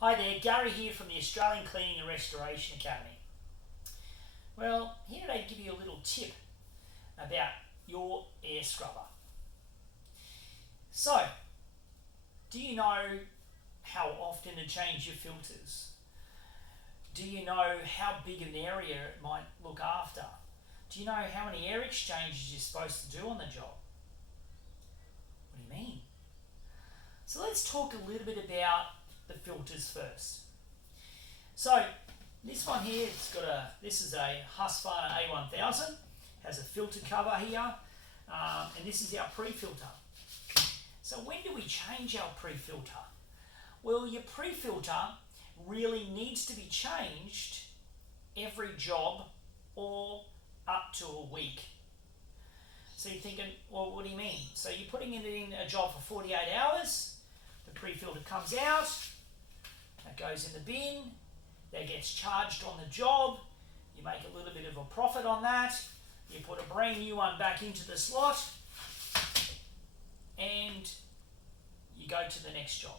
Hi there, Gary here from the Australian Cleaning and Restoration Academy. Well, here they give you a little tip about your air scrubber. So, do you know how often to change your filters? Do you know how big an area it might look after? Do you know how many air exchanges you're supposed to do on the job? What do you mean? So let's talk a little bit about the filters first. So this one here, this is a Husqvarna A1000, has a filter cover here, and this is our pre-filter. So when do we change our pre-filter? Well, your pre-filter really needs to be changed every job or up to a week. So you're thinking, well, what do you mean? So you're putting it in a job for 48 hours, the pre-filter comes out, that goes in the bin, that gets charged on the job, you make a little bit of a profit on that, you put a brand new one back into the slot, and you go to the next job.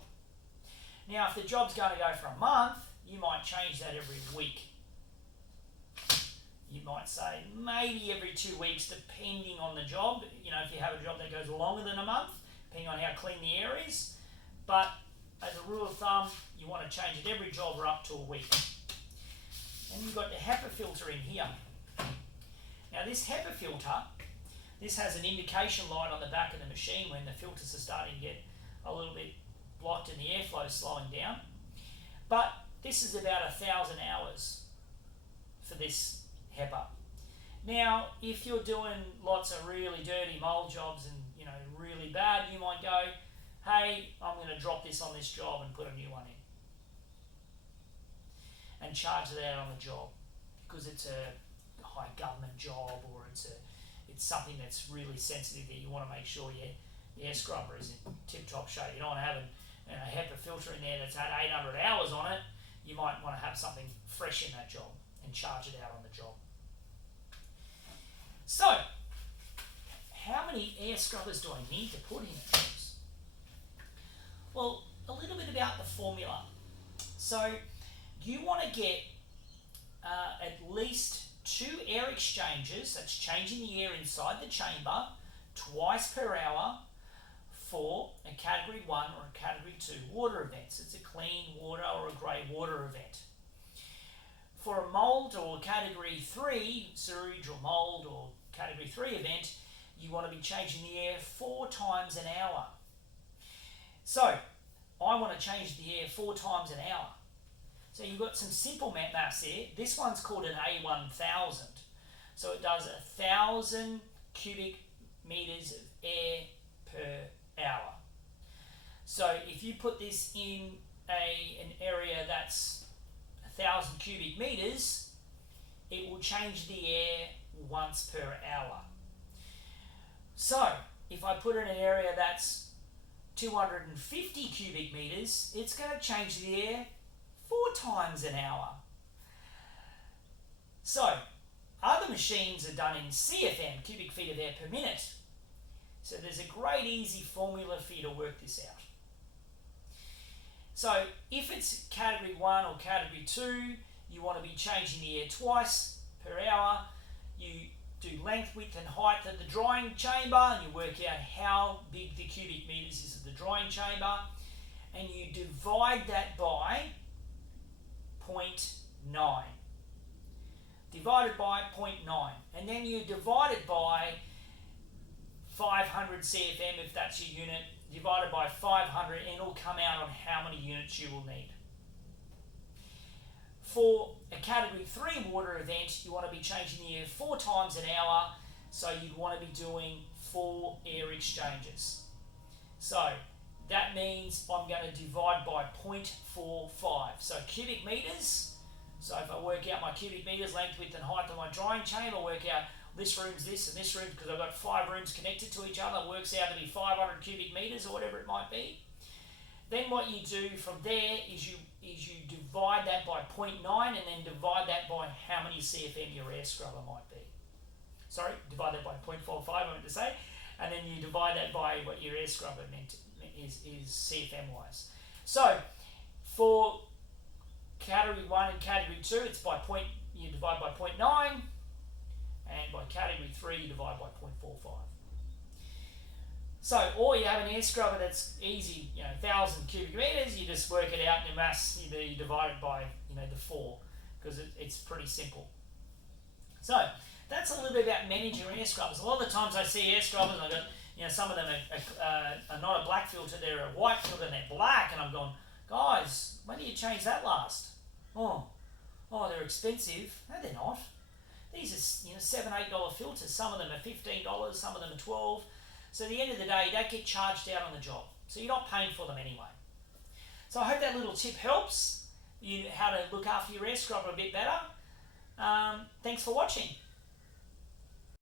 Now, if the job's going to go for a month, you might change that every week. You might say maybe every 2 weeks, depending on the job. You know, if you have a job that goes longer than a month, depending on how clean the air is. But as a rule of thumb, you want to change it every job or up to a week. And you've got the HEPA filter in here. Now this HEPA filter, this has an indication light on the back of the machine when the filters are starting to get a little bit blocked and the airflow is slowing down. But this is about 1,000 hours for this HEPA. Now, if you're doing lots of really dirty mould jobs and really bad, you might go, hey, I'm going to drop this on this job and put a new one in. And charge it out on the job because it's a high government job or it's something that's really sensitive that you want to make sure your air scrubber is in tip-top shape. You don't want to have a HEPA filter in there that's had 800 hours on it. You might want to have something fresh in that job and charge it out on the job. So, how many air scrubbers do I need to put in it? Well, a little bit about the formula. So, you want to get at least 2 air exchanges, that's changing the air inside the chamber, twice per hour for a Category 1 or a Category 2 water events. It's a clean water or a grey water event. For a mould or Category 3, sewage or mould or Category 3 event, you want to be changing the air 4 times an hour. So, I want to change the air 4 times an hour. So you've got some simple maths there. This one's called an A1000. So it does 1,000 cubic metres of air per hour. So if you put this in an area that's 1,000 cubic metres, it will change the air once per hour. So if I put it in an area that's 250 cubic metres, it's going to change the air 4 times an hour. So, other machines are done in CFM, cubic feet of air per minute. So there's a great easy formula for you to work this out. So, if it's Category 1 or Category 2, you want to be changing the air twice per hour. You do length, width and height of the drying chamber and you work out how big the cubic metres is of the drying chamber and you divide that by 0.9. Divided by 0.9. And then you divide it by 500 CFM if that's your unit, divided by 500 and it'll come out on how many units you will need. For a Category 3 water event, you want to be changing the air 4 times an hour, so you'd want to be doing 4 air exchanges. So that means I'm going to divide by 0.45. So cubic metres, so if I work out my cubic metres, length, width and height of my drying chamber, I'll work out this room's this and this room, because I've got 5 rooms connected to each other, it works out to be 500 cubic metres or whatever it might be. Then what you do from there is you divide that by 0.9 and then divide that by how many CFM your air scrubber might be. Sorry, divide that by 0.45 I meant to say, and then you divide that by what your air scrubber is CFM wise. So for category 2, it's by point, you divide by 0.9, and by category 3, you divide by 0.45. So, or you have an air scrubber that's easy, 1,000 cubic meters, you just work it out in your maths, you divide it by, the 4, because it's pretty simple. So, that's a little bit about managing your air scrubbers. A lot of the times I see air scrubbers, and I go, some of them are not a black filter, they're a white filter, and they're black, and I'm going, guys, when did you change that last? Oh, they're expensive. No, they're not. These are $7, $8 filters. Some of them are $15, some of them are $12. So at the end of the day, you don't get charged out on the job. So you're not paying for them anyway. So I hope that little tip helps you how to look after your air scrubber a bit better. Thanks for watching.